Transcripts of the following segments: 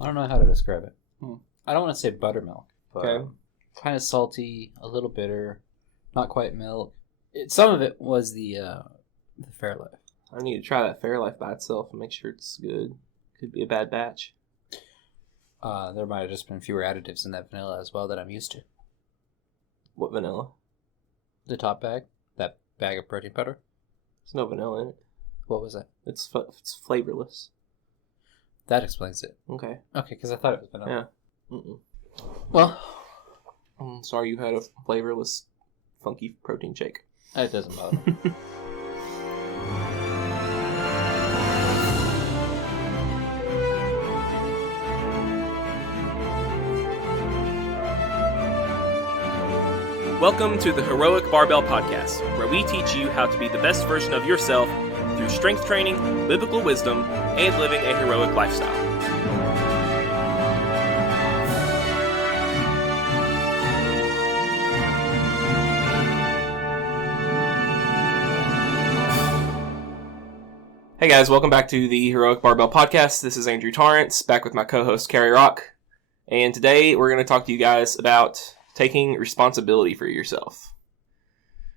I don't know how to describe it. Hmm. I don't want to say buttermilk, but Okay. kind of salty, a little bitter, not quite milk. Some of it was the Fairlife. I need to try that Fairlife by itself and make sure it's good. Could be a bad batch. There might have just been fewer additives in that vanilla as well that I'm used to. What vanilla? The top bag, that bag of protein powder. There's no vanilla in it. What was that? It's flavorless. That explains it. Okay. Okay, because I thought it was vanilla. Yeah. Mm-mm. Well, I'm sorry you had a flavorless, funky protein shake. it doesn't bother me. Welcome to the Heroic Barbell Podcast, where we teach you how to be the best version of yourself through strength training, biblical wisdom, and living a heroic lifestyle. Hey guys, welcome back to the Heroic Barbell Podcast. This is Andrew Torrance, back with my co-host Cary Rock. And today we're going to talk to you guys about taking responsibility for yourself.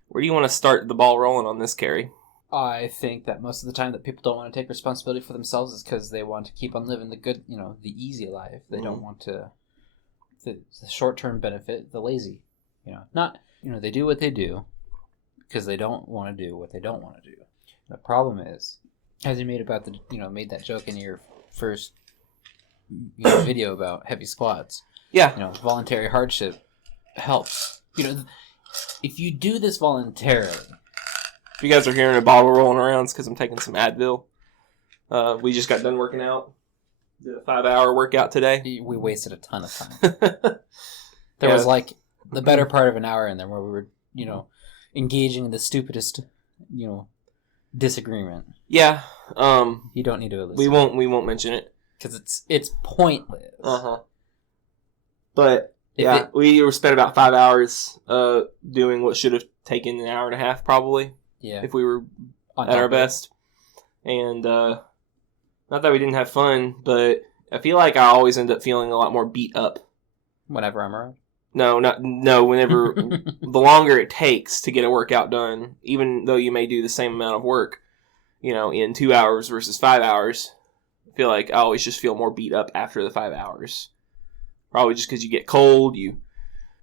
Where do you want to start the ball rolling on this, Cary? I think that most of the time that people don't want to take responsibility for themselves is because they want to keep on living the good, the easy life. They don't want to, the short-term benefit, the lazy, they do what they do because they don't want to do what they don't want to do. The problem is, as you made about made that joke in your first video about heavy squats. Yeah. Voluntary hardship helps. If you do this voluntarily. If you guys are hearing a bottle rolling around, it's because I'm taking some Advil. We just got done working out. Did a 5-hour workout today. We wasted a ton of time. There was like the better part of an hour in there where we were, engaging in the stupidest, disagreement. Yeah. You don't need to listen. We won't mention it. Because it's pointless. Uh-huh. But we spent about 5 hours doing what should have taken an hour and a half probably. Yeah. If we were at our best. And not that we didn't have fun, but I feel like I always end up feeling a lot more beat up. Whenever I'm around? No, whenever the longer it takes to get a workout done, even though you may do the same amount of work, in 2 hours versus 5 hours, I feel like I always just feel more beat up after the 5 hours. Probably just because you get cold, you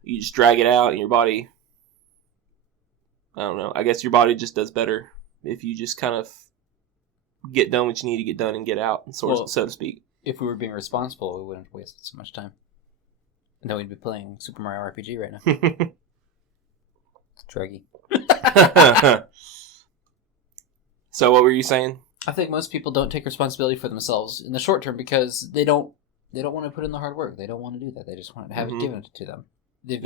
just drag it out, and your body, I don't know, I guess your body just does better if you just kind of get done what you need to get done and get out, so to speak. If we were being responsible, we wouldn't waste so much time. And then we'd be playing Super Mario RPG right now. Druggy. So what were you saying? I think most people don't take responsibility for themselves in the short term because they don't want to put in the hard work. They don't want to do that. They just want to have it given to them. They've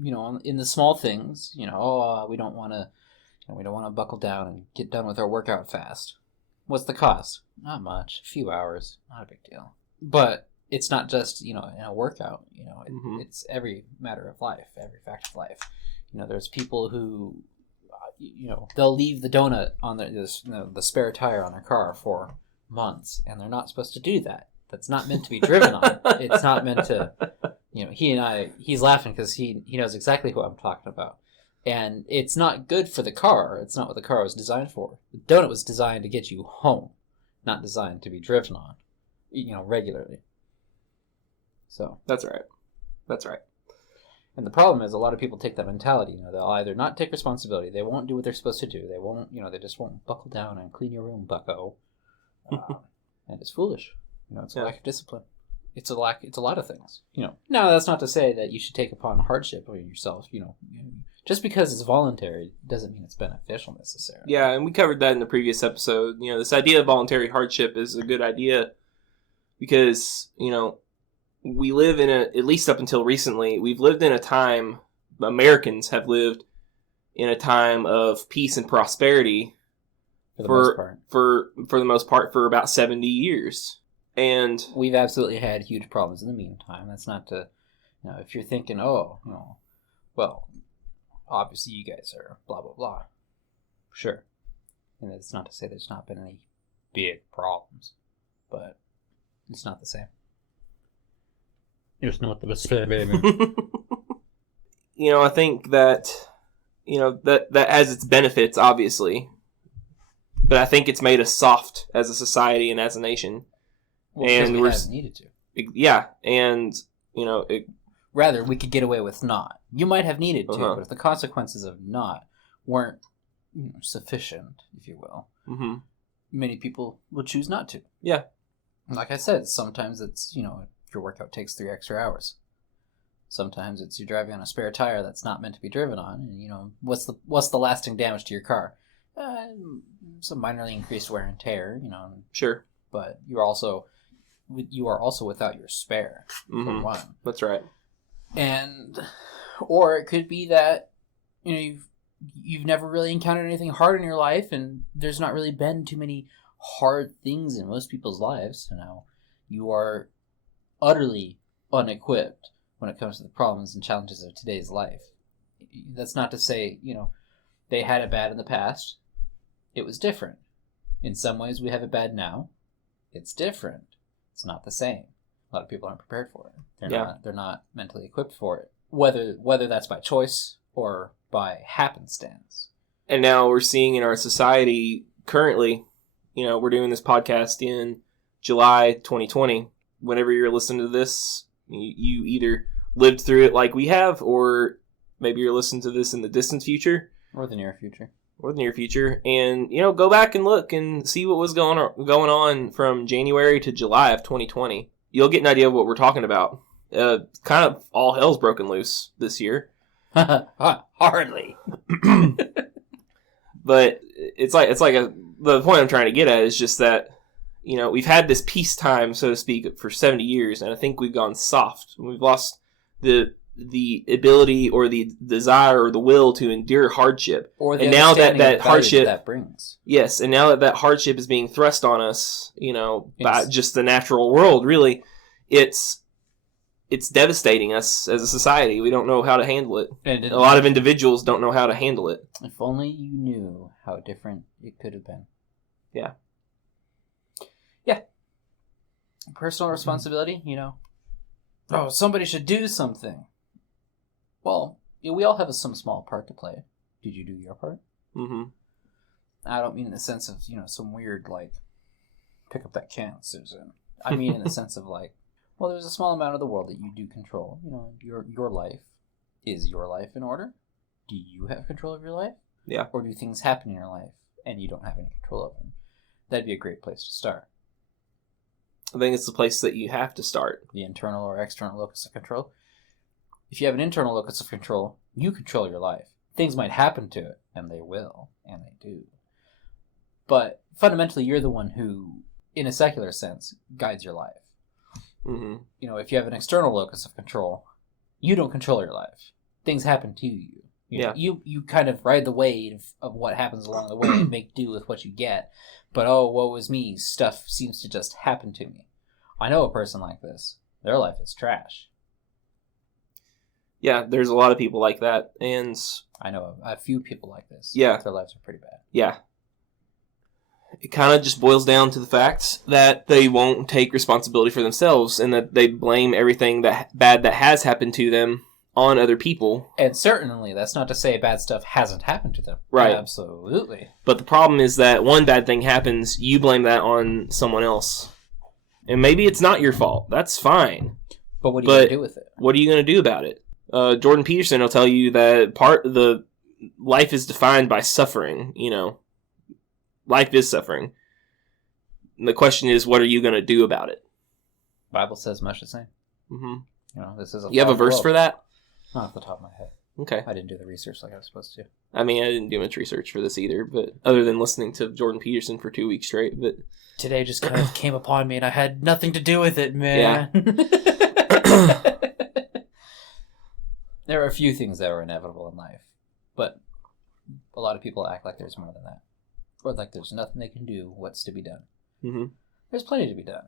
in the small things, we don't want to buckle down and get done with our workout fast. What's the cost? Not much. A few hours. Not a big deal. But it's not just, in a workout, it's every matter of life, every fact of life. There's people who, they'll leave the donut on the spare tire on their car for months, and they're not supposed to do that. That's not meant to be driven on. It's not meant to, he's laughing because he knows exactly who I'm talking about. And it's not good for the car. It's not what the car was designed for. The donut was designed to get you home, not designed to be driven on, regularly. So That's right. And the problem is a lot of people take that mentality. They'll either not take responsibility. They won't do what they're supposed to do. They won't, they just won't buckle down and clean your room, bucko. And it's foolish. It's a lack of discipline. It's a lot of things. Now that's not to say that you should take upon hardship on yourself. Just because it's voluntary doesn't mean it's beneficial necessarily. Yeah, and we covered that in the previous episode. This idea of voluntary hardship is a good idea because, we live in at least up until recently, we've lived in a time, Americans have lived in a time of peace and prosperity for the most part for about 70 years. And we've absolutely had huge problems in the meantime. That's not to, if you're thinking, well, obviously you guys are blah, blah, blah. Sure. And it's not to say there's not been any big problems. But It's not the same. It's not the same. I think that, that has its benefits, obviously. But I think it's made us soft as a society and as a nation. Well, and we haven't needed to. Yeah, and, Rather, we could get away with not. You might have needed to, Uh-huh. but if the consequences of not weren't sufficient, if you will, many people will choose not to. Yeah. Like I said, sometimes it's, your workout takes 3 extra hours. Sometimes it's you're driving on a spare tire that's not meant to be driven on, and, what's the lasting damage to your car? Some minorly increased wear and tear, Sure. But you are also without your spare, for one. That's right. Or it could be that you've never really encountered anything hard in your life, and there's not really been too many hard things in most people's lives. So now you are utterly unequipped when it comes to the problems and challenges of today's life. That's not to say they had it bad in the past. It was different. In some ways, we have it bad now. It's different. It's not the same. A lot of people aren't prepared for it. They're not mentally equipped for it. Whether that's by choice or by happenstance. And now we're seeing in our society currently, we're doing this podcast in July 2020. Whenever you're listening to this, you either lived through it like we have, or maybe you're listening to this in the distant future. Or the near future. And, go back and look and see what was going on from January to July of 2020. You'll get an idea of what we're talking about. Kind of all hell's broken loose this year. Hardly. But the point I'm trying to get at is just that, we've had this peacetime, so to speak, for 70 years, and I think we've gone soft. We've lost the ability or the desire or the will to endure hardship. Or the and now that hardship that brings. Yes, and now that hardship is being thrust on us, by just the natural world, really, it's devastating us as a society. We don't know how to handle it. And a lot of individuals don't know how to handle it. If only you knew how different it could have been. Yeah. Yeah. Personal responsibility, Oh, somebody should do something. Well, we all have some small part to play. Did you do your part? Mm-hmm. I don't mean in the sense of, some weird, pick up that can, Susan. I mean in the sense of, well, there's a small amount of the world that you do control. Your life. Is your life in order? Do you have control of your life? Yeah. Or do things happen in your life and you don't have any control of them? That'd be a great place to start. I think it's the place that you have to start. The internal or external locus of control. If you have an internal locus of control, you control your life. Things might happen to it, and they will, and they do. But fundamentally, you're the one who, in a secular sense, guides your life. Mm-hmm. If you have an external locus of control, you don't control your life. Things happen to you. You kind of ride the wave of what happens along the way and make do with what you get. But, oh, woe is me, stuff seems to just happen to me. I know a person like this. Their life is trash. Yeah, there's a lot of people like that, and I know a few people like this. Yeah. Their lives are pretty bad. Yeah. It kind of just boils down to the fact that they won't take responsibility for themselves, and that they blame everything bad that has happened to them on other people. And certainly, that's not to say bad stuff hasn't happened to them. Right. Absolutely. But the problem is that one bad thing happens, you blame that on someone else. And maybe it's not your fault. That's fine. But what are you going to do with it? What are you going to do about it? Jordan Peterson will tell you that part of the life is defined by suffering. Life is suffering. And the question is, what are you going to do about it? Bible says much the same. Mm-hmm. This is you have a verse for that? Not off the top of my head. Okay. I didn't do the research like I was supposed to. I mean, I didn't do much research for this either, but other than listening to Jordan Peterson for 2 weeks straight. But today just kind of came upon me, and I had nothing to do with it, man. Yeah. There are a few things that are inevitable in life, but a lot of people act like there's more than that, or like there's nothing they can do. What's to be done? Mm-hmm. There's plenty to be done.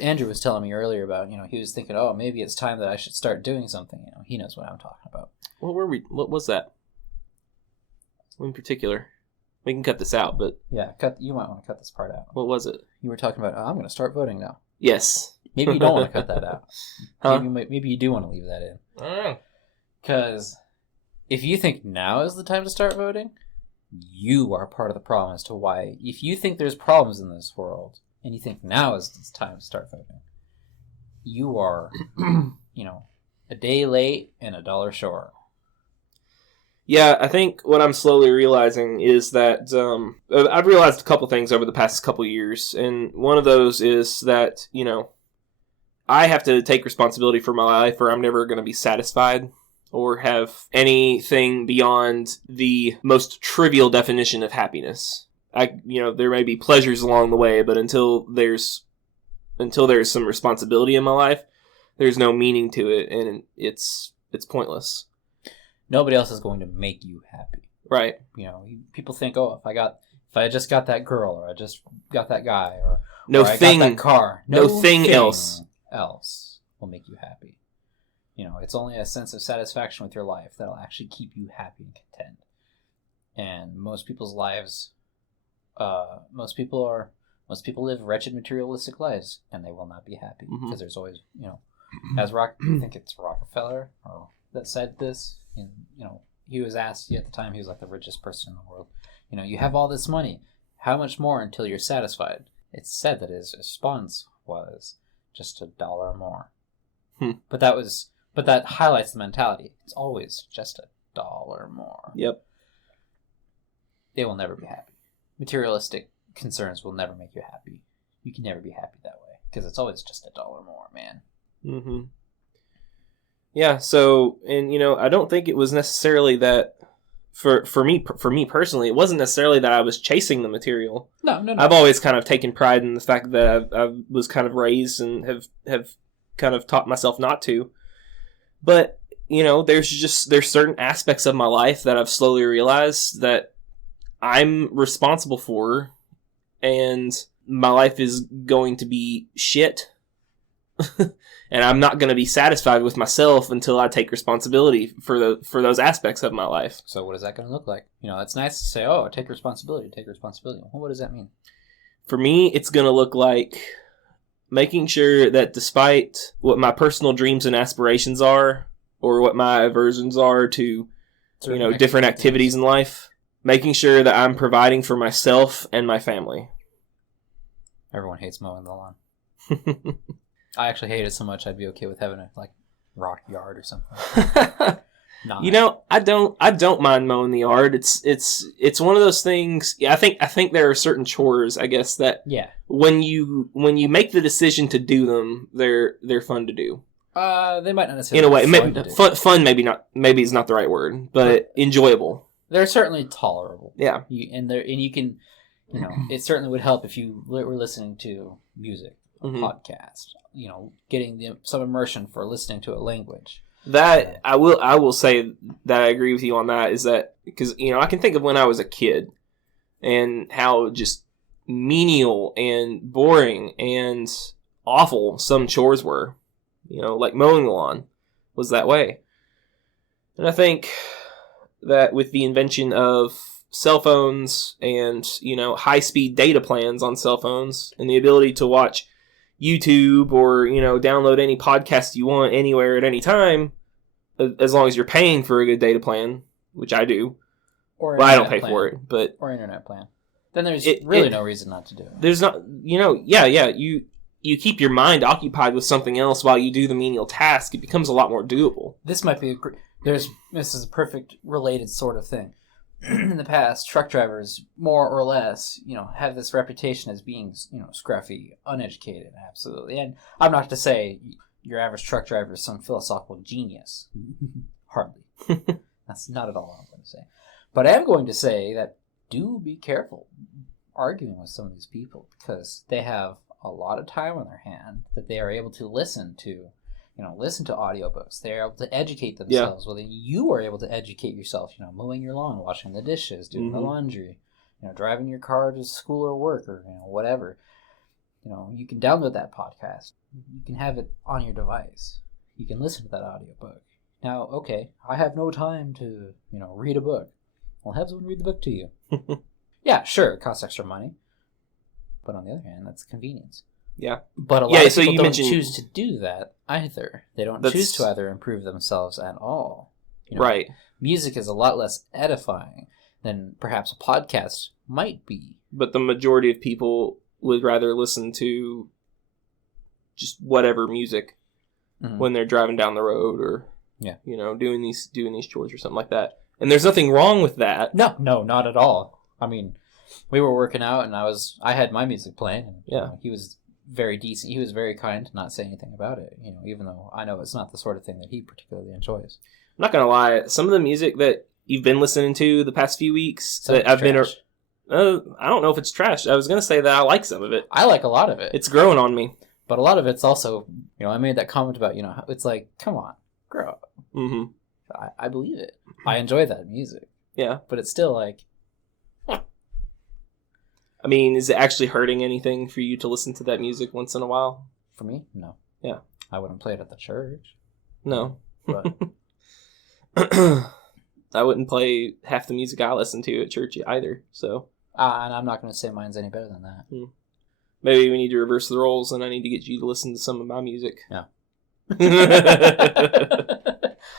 Andrew was telling me earlier about, he was thinking, oh, maybe it's time that I should start doing something. He knows what I'm talking about. What was that? In particular? We can cut this out, but... Yeah, you might want to cut this part out. What was it? You were talking about, I'm going to start voting now. Yes. Maybe you don't want to cut that out. Huh? Maybe you do want to leave that in. I don't know. Because if you think now is the time to start voting, you are part of the problem as to why. If you think there's problems in this world, and you think now is the time to start voting, you are, a day late and a dollar short. Yeah, I think what I'm slowly realizing is that I've realized a couple things over the past couple years, and one of those is that, I have to take responsibility for my life or I'm never going to be satisfied or have anything beyond the most trivial definition of happiness. There may be pleasures along the way, but until there's some responsibility in my life, there's no meaning to it, and it's pointless. Nobody else is going to make you happy. Right. People think, if I just got that girl, or I just got that guy, or I got that car, no thing else will make you happy. It's only a sense of satisfaction with your life that'll actually keep you happy and content. And most people's lives, most people live wretched materialistic lives, and they will not be happy because there's always, I think it's Rockefeller that said this. And, he was asked at the time, he was like the richest person in the world. You have all this money. How much more until you're satisfied? It's said that his response was just $1 more. But that highlights the mentality. It's always just $1 more. Yep. They will never be happy. Materialistic concerns will never make you happy. You can never be happy that way because it's always just $1 more, man. Mm-hmm. Yeah. So, and I don't think it was necessarily that for me personally, it wasn't necessarily that I was chasing the material. No. I've always kind of taken pride in the fact that I was kind of raised and have kind of taught myself not to. But, there's certain aspects of my life that I've slowly realized that I'm responsible for, and my life is going to be shit. And I'm not going to be satisfied with myself until I take responsibility for those aspects of my life. So what is that going to look like? It's nice to say, take responsibility. Well, what does that mean? For me, it's going to look like making sure that despite what my personal dreams and aspirations are, or what my aversions are to, different activities in life, making sure that I'm providing for myself and my family. Everyone hates mowing the lawn. I actually hate it so much I'd be okay with having a rock yard or something. I don't mind mowing the yard. It's one of those things. Yeah, I think there are certain chores, I guess, that when you make the decision to do them, they're fun to do. They might not necessarily. In a way, fun maybe is not the right word, but enjoyable. They're certainly tolerable. Yeah, you can, it certainly would help if you were listening to music, a podcast. Getting some immersion for listening to a language. That I will say that I agree with you on that. Is that because I can think of when I was a kid and how just menial and boring and awful some chores were. Like mowing the lawn was that way. And I think that with the invention of cell phones and high-speed data plans on cell phones and the ability to watch YouTube or download any podcast you want anywhere at any time, as long as you're paying for a good data plan, which I do. I don't pay for it, but or internet plan. Then there's really no reason not to do it. There's not, you keep your mind occupied with something else while you do the menial task. It becomes a lot more doable. This might be this is a perfect related sort of thing. In the past, truck drivers, more or less, have this reputation as being, scruffy, uneducated, absolutely. And I'm not to say your average truck driver is some philosophical genius. Hardly. That's not at all what I'm going to say. But I am going to say that do be careful arguing with some of these people because they have a lot of time on their hand that they are able to listen to audiobooks. They're able to educate themselves. Yeah. Well, then you are able to educate yourself, mowing your lawn, washing the dishes, doing the laundry, driving your car to school or work or, whatever. You can download that podcast. You can have it on your device. You can listen to that audiobook. Now, okay, I have no time to, read a book. Well, have someone read the book to you. Yeah, sure, it costs extra money. But on the other hand, that's convenience. Yeah. But a lot of so people you don't mentioned- choose to do that either. They don't choose to either improve themselves at all. Right. Music is a lot less edifying than perhaps a podcast might be. But the majority of people would rather listen to just whatever music when they're driving down the road or doing these chores or something like that. And there's nothing wrong with that. No, not at all. I mean, we were working out and I had my music playing and he was very decent. He was very kind to not say anything about it, even though I know it's not the sort of thing that he particularly enjoys. I'm not gonna lie, some of the music that you've been listening to the past few weeks that I've been I don't know if it's trash. I was gonna say that I like some of it. I like a lot of it. It's growing on me. But a lot of it's also, I made that comment about, it's like, come on, grow up. Mm-hmm. I believe it. I enjoy that music. Yeah. But it's still like... I mean, is it actually hurting anything for you to listen to that music once in a while? For me? No. Yeah. I wouldn't play it at the church. No. But... I wouldn't play half the music I listen to at church either, so... and I'm not going to say mine's any better than that. Maybe we need to reverse the roles and I need to get you to listen to some of my music. Yeah.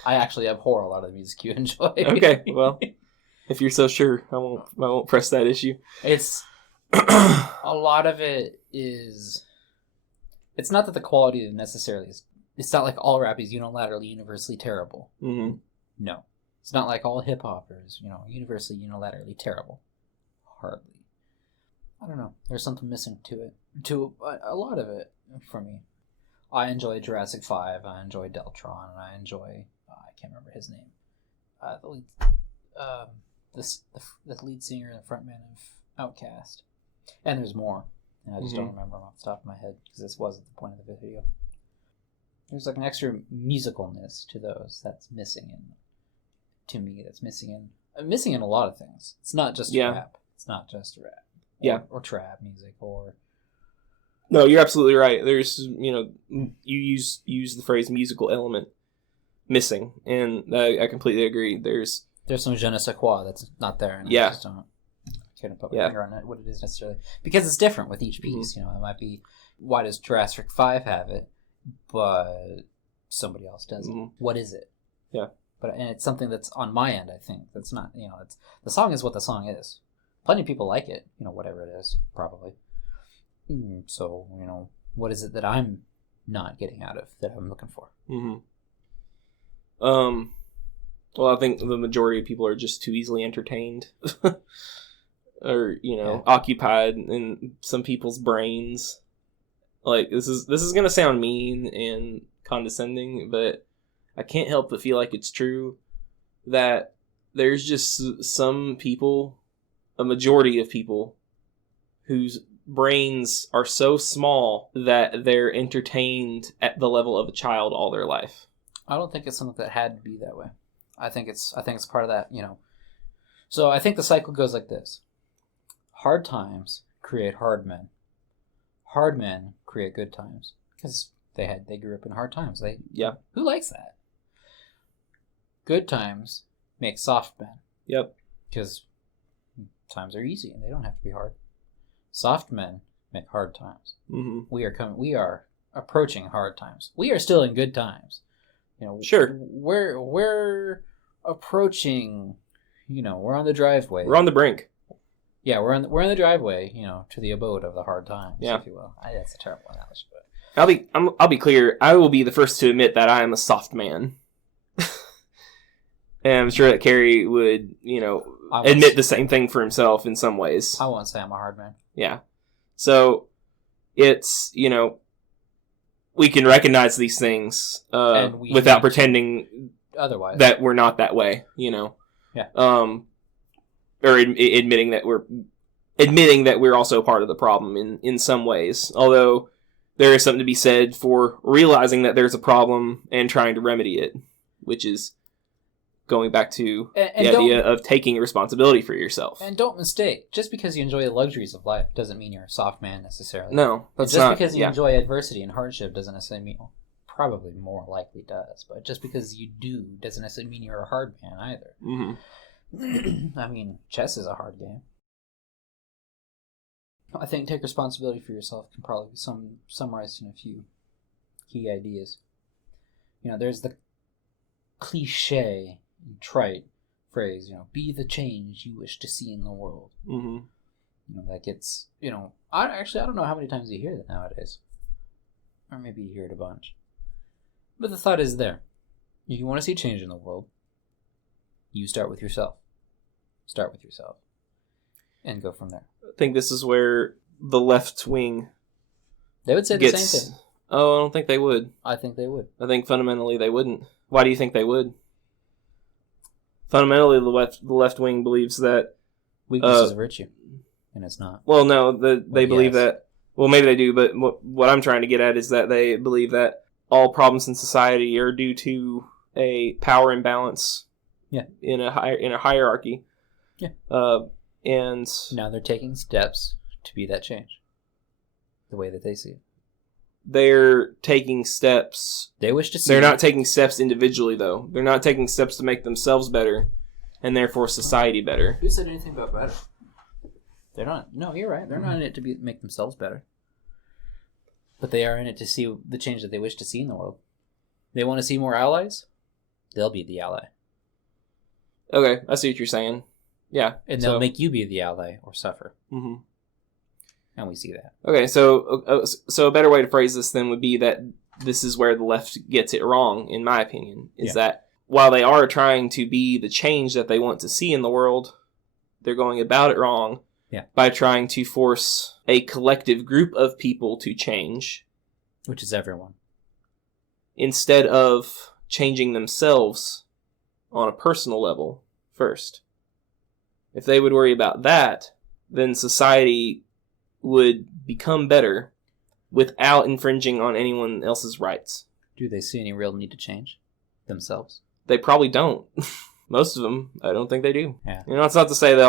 I actually abhor a lot of the music you enjoy. Okay, well, if you're so sure, I won't press that issue. It's a lot of it is. It's not that the quality necessarily is. It's not like all rap is unilaterally universally terrible. Mm-hmm. No, it's not like all hip hop is universally unilaterally terrible. Hardly. I don't know. There's something missing to it. To a lot of it for me. I enjoy Jurassic 5. I enjoy Deltron. And I enjoy I can't remember his name. The lead singer and the frontman of Outkast. And there's more. And I just don't remember them off the top of my head because this wasn't the point of the video. There's like an extra musicalness to those that's missing to me. That's missing in a lot of things. It's not just rap. It's not just rap. Or trap music or... No, you're absolutely right. There's, you use the phrase musical element missing, and I completely agree. There's some je ne sais quoi that's not there, and I just can't put my finger on what it is necessarily. Because it's different with each piece, It might be, why does Jurassic 5 have it, but somebody else doesn't? Mm-hmm. What is it? Yeah. And it's something that's on my end, I think. That's not, it's the song is what the song is. Plenty of people like it, whatever it is, probably. So, what is it that I'm not getting out of that I'm looking for? Mm-hmm. Well, I think the majority of people are just too easily entertained, or occupied in some people's brains. Like this is gonna sound mean and condescending, but I can't help but feel like it's true that there's just some people, a majority of people, whose brains are so small that they're entertained at the level of a child all their life. I don't think it's something that had to be that way. I think it's part of that, So I think the cycle goes like this. Hard times create hard men. Hard men create good times. Because they grew up in hard times. Who likes that? Good times make soft men. Yep. Because times are easy and they don't have to be hard. Soft men make hard times. Mm-hmm. We are approaching hard times. We are still in good times. Sure. We're approaching. We're on the driveway. We're on the brink. Yeah, we're on the driveway. To the abode of the hard times, if you will. That's a terrible analogy, but I'll be clear. I will be the first to admit that I am a soft man. And I'm sure that Cary would, admit the same thing for himself in some ways. I won't say I'm a hard man. Yeah. So, it's, we can recognize these things without pretending otherwise that we're not that way, Yeah. Or admitting that we're also part of the problem in some ways. Although, there is something to be said for realizing that there's a problem and trying to remedy it, which is going back to the idea of taking responsibility for yourself. And don't mistake, just because you enjoy the luxuries of life doesn't mean you're a soft man necessarily. No, that's just not. Because you enjoy adversity and hardship doesn't necessarily mean, probably more likely does, but just because you do doesn't necessarily mean you're a hard man either. Mm-hmm. I mean, chess is a hard game. I think take responsibility for yourself can probably be summarized in a few key ideas. There's the cliche and trite phrase, be the change you wish to see in the world. Mm-hmm. That gets, I don't know how many times you hear that nowadays. Or maybe you hear it a bunch. But the thought is there. If you want to see change in the world, you start with yourself. Start with yourself. And go from there. I think this is where the left wing They would say the same thing. Oh, I don't think they would. I think they would. I think fundamentally they wouldn't. Why do you think they would? Fundamentally, the left wing believes that weakness is a virtue, and it's not. Well, no, they believe that. Well, maybe they do, but what I'm trying to get at is that they believe that all problems in society are due to a power imbalance. Yeah. In a hierarchy. Yeah. And now they're taking steps to be that change, the way that they see it. They're taking steps. They wish to see. They're not taking steps individually, though. They're not taking steps to make themselves better, and therefore society better. Who said anything about better? They're not. No, you're right. They're not in it to make themselves better. But they are in it to see the change that they wish to see in the world. They want to see more allies? They'll be the ally. Okay, I see what you're saying. Yeah. And they'll make you be the ally or suffer. Mm-hmm. And we see that. Okay, so a better way to phrase this then would be that this is where the left gets it wrong, in my opinion, is that while they are trying to be the change that they want to see in the world, they're going about it wrong by trying to force a collective group of people to change. Which is everyone. Instead of changing themselves on a personal level first. If they would worry about that, then society would become better without infringing on anyone else's rights. Do they see any real need to change themselves? They probably don't. Most of them, I don't think they do. Yeah. It's not to say that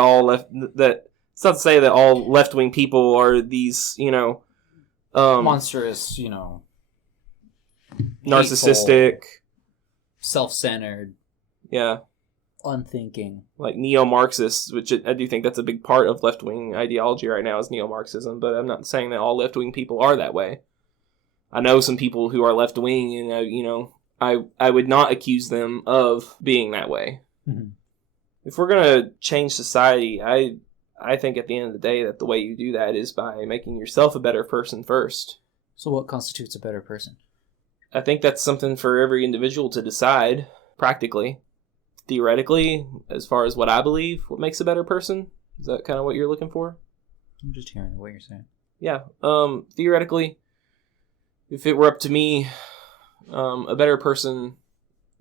all left-wing people are these, monstrous, narcissistic, hateful, self-centered, unthinking, like neo-Marxists, which I do think that's a big part of left-wing ideology right now is neo-Marxism, but I'm not saying that all left-wing people are that way. I know some people who are left-wing, and I would not accuse them of being that way. Mm-hmm. If we're going to change society, I think at the end of the day that the way you do that is by making yourself a better person first. So what constitutes a better person? I think that's something for every individual to decide, practically. Theoretically, as far as what I believe, what makes a better person? Is that kind of what you're looking for? I'm just hearing what you're saying. Yeah. Theoretically, if it were up to me, a better person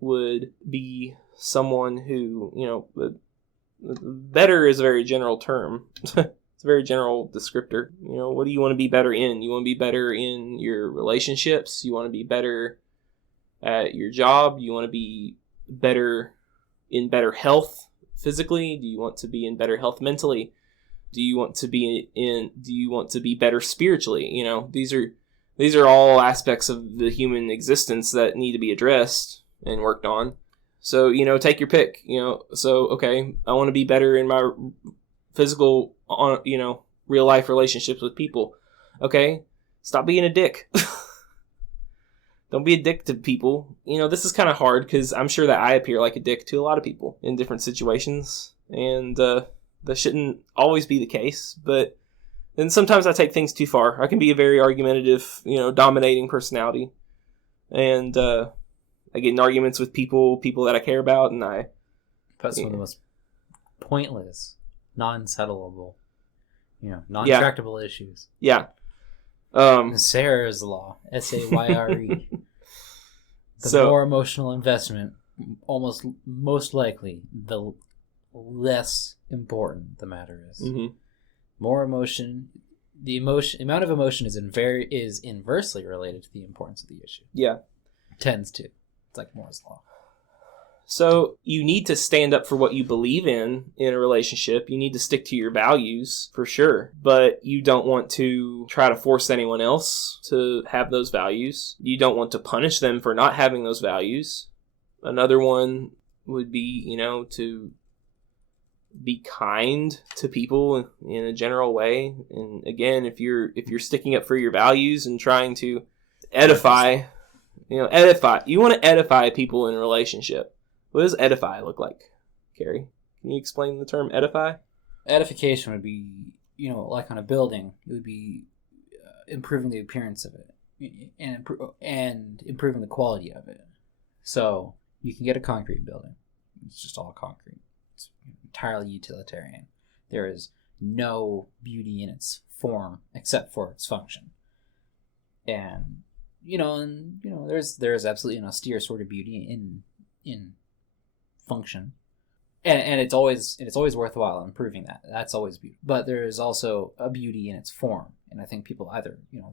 would be someone who, better is a very general term. It's a very general descriptor. What do you want to be better in? You want to be better in your relationships? You want to be better at your job? You want to be better in better health physically? Do you want to be in better health mentally? Do you want to be better spiritually? These are all aspects of the human existence that need to be addressed and worked on. So, take your pick, so, okay, I want to be better in my physical, real life relationships with people. Okay, stop being a dick. Don't be a dick to people. This is kind of hard because I'm sure that I appear like a dick to a lot of people in different situations. And that shouldn't always be the case. But then sometimes I take things too far. I can be a very argumentative, dominating personality. And I get in arguments with people that I care about. And that's one of the most pointless, non-settleable, non-tractable issues. Yeah. Sayre's law, Sayre. The more emotional investment, most likely, the less important the matter is. Mm-hmm. More emotion, the amount of emotion is inversely related to the importance of the issue. Yeah, tends to. It's like Moore's law. So you need to stand up for what you believe in a relationship. You need to stick to your values, for sure. But you don't want to try to force anyone else to have those values. You don't want to punish them for not having those values. Another one would be, to be kind to people in a general way. And again, if you're sticking up for your values and trying to edify, you want to edify people in a relationship. What does edify look like, Cary? Can you explain the term edify? Edification would be, like on a building, it would be improving the appearance of it and improving the quality of it. So you can get a concrete building. It's just all concrete. It's entirely utilitarian. There is no beauty in its form except for its function. And there's absolutely an austere sort of beauty in function. And it's always worthwhile improving that. That's always beautiful. But there is also a beauty in its form. And I think people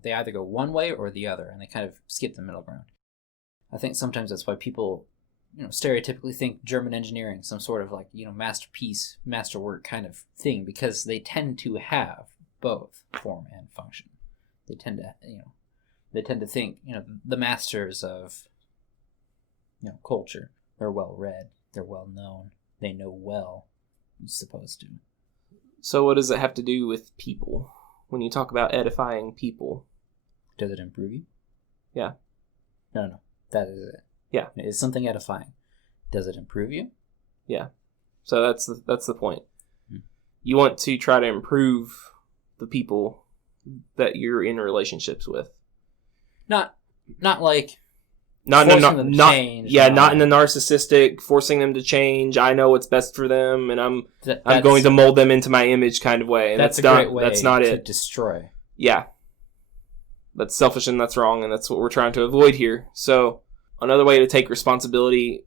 they either go one way or the other, and they kind of skip the middle ground. I think sometimes that's why people, stereotypically think German engineering, some sort of masterpiece, masterwork kind of thing, because they tend to have both form and function. They tend to think, the masters of, culture, they're well read, they're well known. They know well, you're supposed to. So what does it have to do with people? When you talk about edifying people? Does it improve you? Yeah. No. That is it. Yeah. It's something edifying. Does it improve you? Yeah. So that's the point. Hmm. You want to try to improve the people that you're in relationships with. Not like... Not in a narcissistic, forcing them to change. I know what's best for them, and I'm going to mold them into my image kind of way. And that's a great way to it. Destroy. Yeah. That's selfish and that's wrong, and that's what we're trying to avoid here. So another way to take responsibility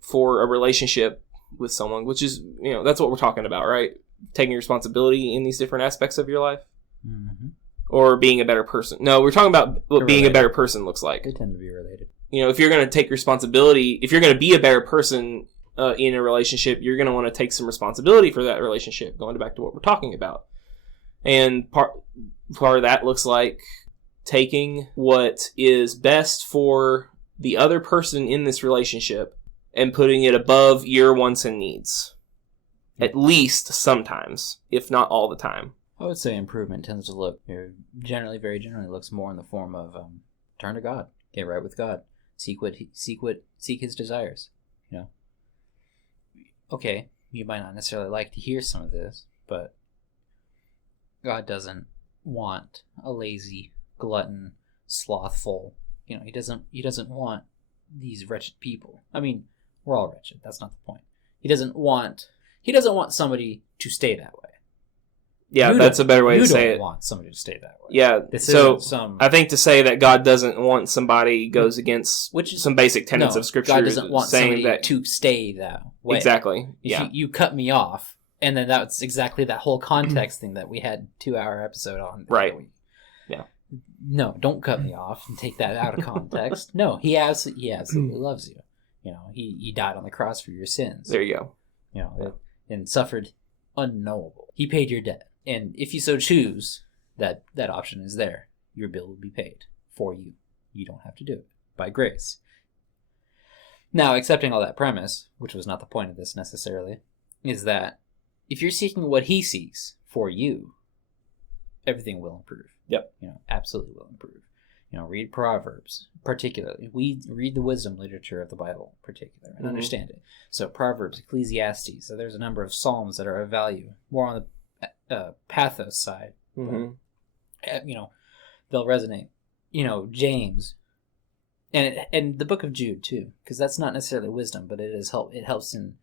for a relationship with someone, which is, that's what we're talking about, right? Taking responsibility in these different aspects of your life. Mm-hmm. Or being a better person. No, we're talking about what being a better person looks like. They tend to be related. If you're going to take responsibility, if you're going to be a better person in a relationship, you're going to want to take some responsibility for that relationship, going back to what we're talking about. And part of that looks like taking what is best for the other person in this relationship and putting it above your wants and needs. At least sometimes, if not all the time. I would say improvement tends to look, very generally looks more in the form of turn to God, get right with God, seek His desires. Okay, you might not necessarily like to hear some of this, but God doesn't want a lazy, glutton, slothful. He doesn't want these wretched people. I mean, we're all wretched. That's not the point. He doesn't want somebody to stay that way. Yeah, that's a better way to say it. You don't want somebody to stay that way. Yeah, I think to say that God doesn't want somebody goes against some basic tenets of Scripture. God doesn't want somebody to stay that way. Exactly, yeah. You cut me off, and then that's exactly that whole context thing that we had 2-hour episode on. Right. Yeah. No, don't cut me off and take that out of context. No, he absolutely loves you. He died on the cross for your sins. There you go. And suffered unknowable. He paid your debt. And if you so choose, that option is there. Your bill will be paid for you. You don't have to do it. By grace. Now, accepting all that premise, which was not the point of this necessarily, is that if you're seeking what he seeks for you, everything will improve. Yep. Absolutely will improve. Read Proverbs, particularly. We read the wisdom literature of the Bible, particularly, and understand it. So Proverbs, Ecclesiastes, so there's a number of Psalms that are of value, more on the pathos side. Mm-hmm. They'll resonate. James, and the book of Jude too, because that's not necessarily wisdom, but it helps in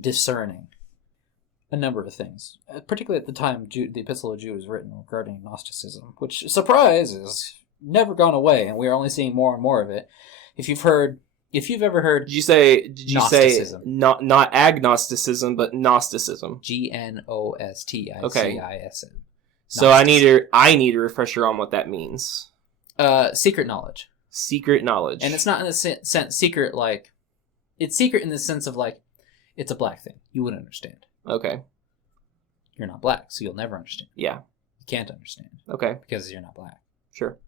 discerning a number of things, particularly at the time the Epistle of Jude was written regarding Gnosticism, which, surprise, is never gone away, and we are only seeing more and more of it. If you've ever heard, did you say not agnosticism, but Gnosticism? Gnosticism. Okay. So I need a refresher on what that means. Secret knowledge. Secret knowledge, and it's not in the sense secret like it's secret in the sense of like it's a black thing. You wouldn't understand. Okay. You're not black, so you'll never understand. Yeah. You can't understand. Okay. Because you're not black. Sure.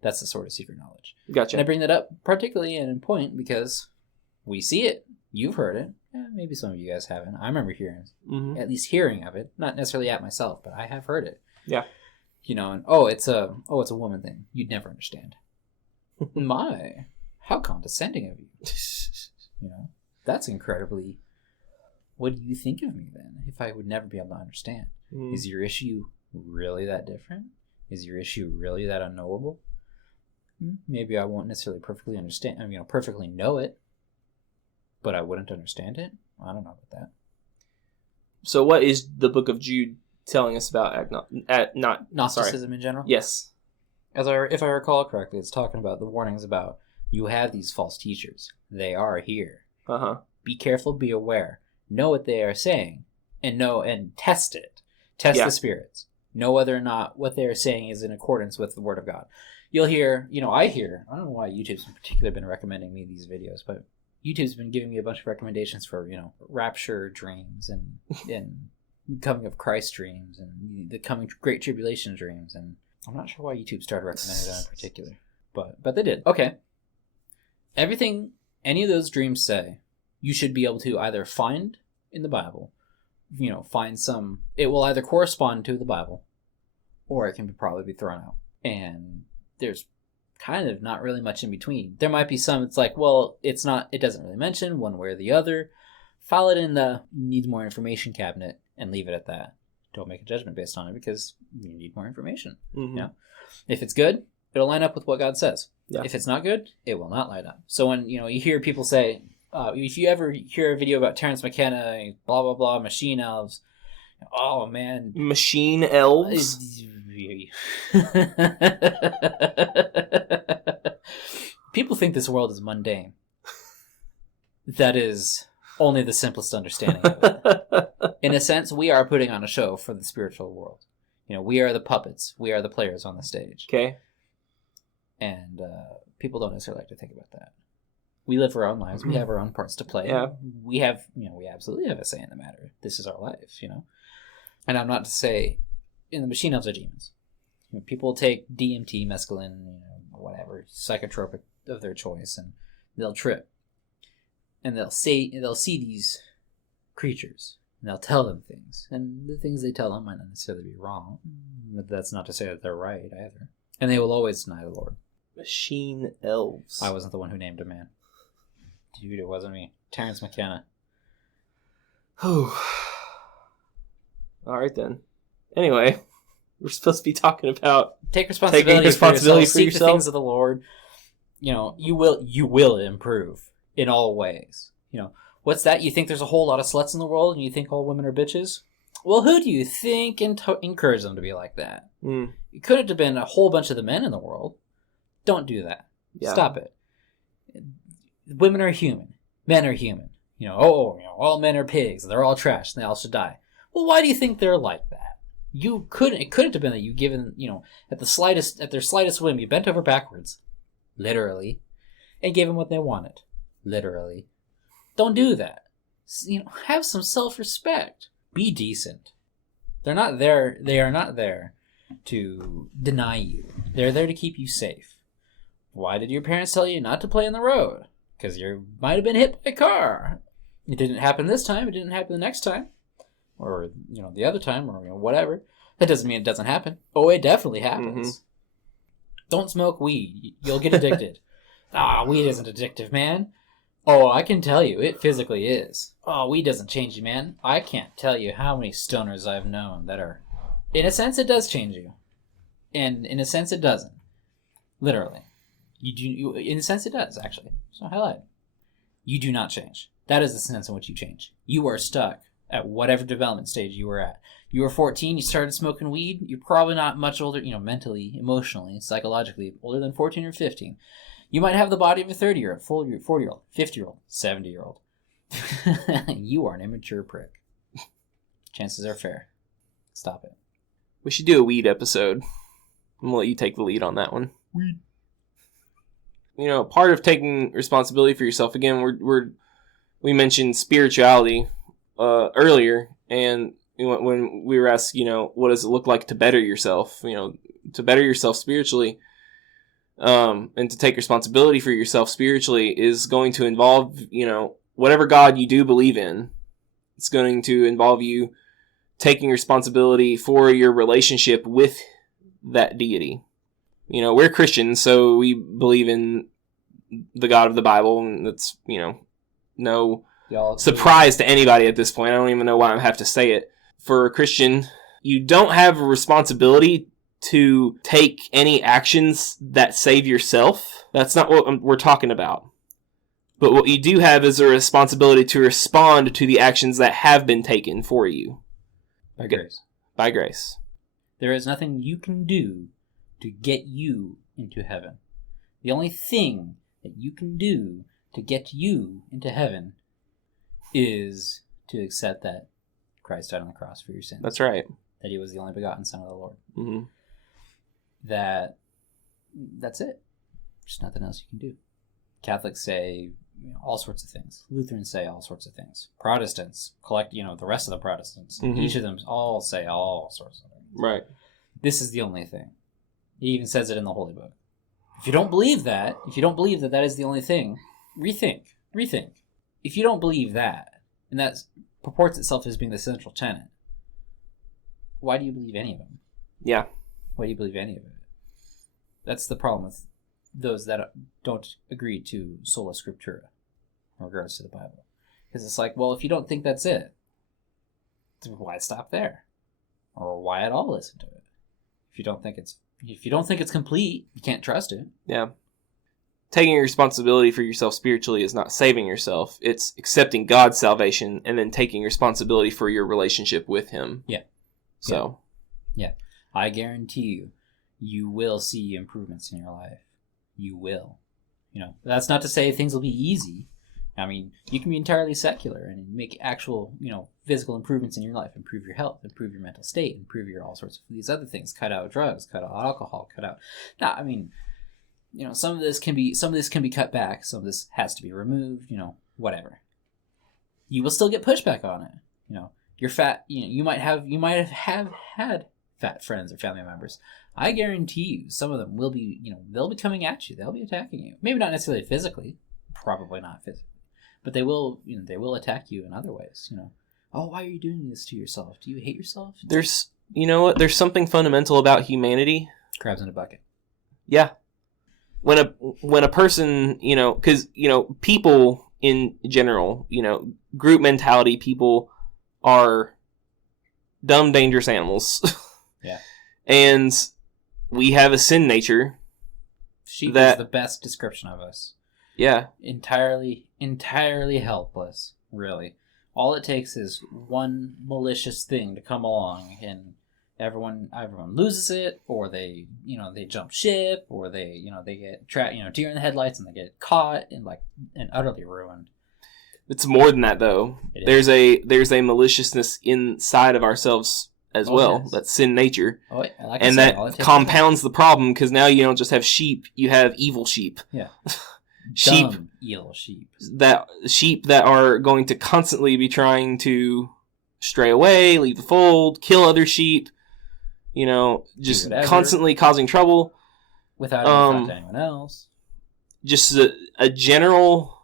That's the sort of secret knowledge. Gotcha. And I bring that up particularly in point because we see it, you've heard it, maybe some of you guys haven't. I remember Mm-hmm. at least hearing of it, not necessarily at myself, but I have heard it. Yeah. You know, and it's a woman thing. You'd never understand. My, how condescending of you. You know, that's incredibly. What do you think of me then? If I would never be able to understand, is your issue really that different? Is your issue really that unknowable? Maybe I won't necessarily perfectly understand. I mean, perfectly know it, but I wouldn't understand it. I don't know about that. So, what is the Book of Jude telling us about Gnosticism in general? Yes. If I recall correctly, it's talking about the warnings about you have these false teachers. They are here. Be careful, be aware. Know what they are saying, and test it. Test the spirits. Know whether or not what they are saying is in accordance with the Word of God. You'll hear, I don't know why YouTube's in particular been recommending me these videos, but YouTube's been giving me a bunch of recommendations for, rapture dreams and coming of Christ dreams and the coming Great Tribulation dreams, and I'm not sure why YouTube started recommending that in particular, but they did. Okay. Everything any of those dreams say, you should be able to either find in the Bible, find some, it will either correspond to the Bible, or it can probably be thrown out. And there's kind of not really much in between. There might be some, it's like, well, it doesn't really mention one way or the other. File it in the needs more information cabinet and leave it at that. Don't make a judgment based on it because you need more information. Mm-hmm. If it's good, it'll line up with what God says. Yeah. If it's not good, it will not line up. So when you hear people say, if you ever hear a video about Terrence McKenna, blah blah blah, machine elves, oh man, machine elves. People think this world is mundane. That is only the simplest understanding of it. In a sense, we are putting on a show for the spiritual world. We are the puppets. We are the players on the stage. Okay. And people don't necessarily like to think about that. We live our own lives. We have our own parts to play. Yeah. We have, we absolutely have a say in the matter. This is our life, And I'm not to say, the machine elves are demons. People take DMT, mescaline, whatever, psychotropic of their choice, and they'll trip. And they'll see these creatures, and they'll tell them things. And the things they tell them might not necessarily be wrong, but that's not to say that they're right either. And they will always deny the Lord. Machine elves. I wasn't the one who named a man. Dude, it wasn't me. Terrence McKenna. All right then. Anyway, we're supposed to be talking about taking responsibility for yourself. Seek the things of the Lord. You will improve in all ways. What's that? You think there's a whole lot of sluts in the world, and you think all women are bitches? Well, who do you think encouraged them to be like that? It couldn't have been a whole bunch of the men in the world. Don't do that. Yeah. Stop it. Women are human. Men are human. All men are pigs. They're all trash. And they all should die. Well, why do you think they're like that? It couldn't have been that you given, at their slightest whim, you bent over backwards, literally, and gave them what they wanted, literally. Don't do that. Have some self-respect. Be decent. They are not there to deny you. They're there to keep you safe. Why did your parents tell you not to play in the road? Because you might have been hit by a car. It didn't happen this time. It didn't happen the next time. Or, the other time, or whatever. That doesn't mean it doesn't happen. Oh, it definitely happens. Mm-hmm. Don't smoke weed. You'll get addicted. Weed isn't addictive, man. Oh, I can tell you, it physically is. Oh, weed doesn't change you, man. I can't tell you how many stoners I've known that are... In a sense, it does change you. And in a sense, it doesn't. Literally. In a sense, it does, actually. So highlight. You do not change. That is the sense in which you change. You are stuck at whatever development stage you were at. You were 14, you started smoking weed, you're probably not much older, mentally, emotionally, psychologically, older than 14 or 15. You might have the body of a 30-year-old, 40-year-old, 50-year-old, 70-year-old. You are an immature prick. Chances are fair. Stop it. We should do a weed episode. I'm going to let you take the lead on that one. Weed. Part of taking responsibility for yourself, again, we mentioned spirituality earlier, and when we were asked, what does it look like to better yourself, to better yourself spiritually, and to take responsibility for yourself spiritually is going to involve, whatever God you do believe in, it's going to involve you taking responsibility for your relationship with that deity. You know, we're Christians, so we believe in the God of the Bible, and that's, you know, no surprise to anybody at this point. I don't even know why I have to say it. For a Christian, you don't have a responsibility to take any actions that save yourself. That's not what we're talking about. But what you do have is a responsibility to respond to the actions that have been taken for you. By grace. By grace. There is nothing you can do to get you into heaven. The only thing that you can do to get you into heaven is to accept that Christ died on the cross for your sins. That's right. That he was the only begotten Son of the Lord. Mm-hmm. That's it. There's nothing else you can do. Catholics say all sorts of things. Lutherans say all sorts of things. Protestants the rest of the Protestants. Mm-hmm. Each of them all say all sorts of things. Right. This is the only thing. He even says it in the Holy Book. If you don't believe that that is the only thing, rethink. If you don't believe that, and that purports itself as being the central tenet, why do you believe any of them? Yeah. Why do you believe any of it? That's the problem with those that don't agree to sola scriptura in regards to the Bible. Because it's like, well, if you don't think that's it, why stop there? Or why at all listen to it? If you don't think it's complete, you can't trust it. Yeah. Taking responsibility for yourself spiritually is not saving yourself. It's accepting God's salvation and then taking responsibility for your relationship with him. Yeah. So. Yeah. I guarantee you will see improvements in your life. You will. That's not to say things will be easy. I mean, you can be entirely secular and make actual, physical improvements in your life. Improve your health, improve your mental state, improve your all sorts of these other things. Cut out drugs, cut out alcohol, cut out... Now, I mean, some of this can be cut back. Some of this has to be removed, whatever. You will still get pushback on it. You're fat, you might have had fat friends or family members. I guarantee you some of them will be, they'll be coming at you. They'll be attacking you. Maybe not necessarily physically. Probably not physically. But they will, they will attack you in other ways, Oh, why are you doing this to yourself? Do you hate yourself? There's something fundamental about humanity. Crabs in a bucket. Yeah. When a person, because, people in general, group mentality, people are dumb, dangerous animals. Yeah. And we have a sin nature. Sheep is the best description of us. Yeah. Entirely helpless, really. All it takes is one malicious thing to come along and everyone loses it, or they jump ship, or they get trapped, deer in the headlights, and they get caught and utterly ruined. It's more than that, though. There's a maliciousness inside of ourselves as well. Yes. That's sin nature. Oh, like and that compounds the problem, because now you don't just have sheep, you have evil sheep. Yeah. Evil sheep that are going to constantly be trying to stray away, leave the fold, kill other sheep, just constantly causing trouble without any threat to anyone else. Just a general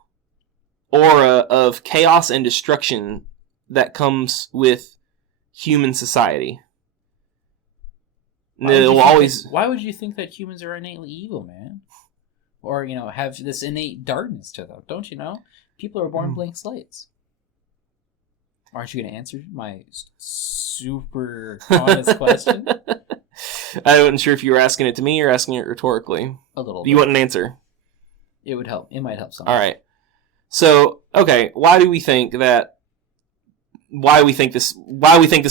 aura of chaos and destruction that comes with human society. Why would you think that humans are innately evil, man? Or, have this innate darkness to them? Don't you know? People are born blank slates. Aren't you going to answer my super honest question? I wasn't sure if you were asking it to me or asking it rhetorically. A little. You want an answer? It would help. It might help some. All right. So, okay, why do we think this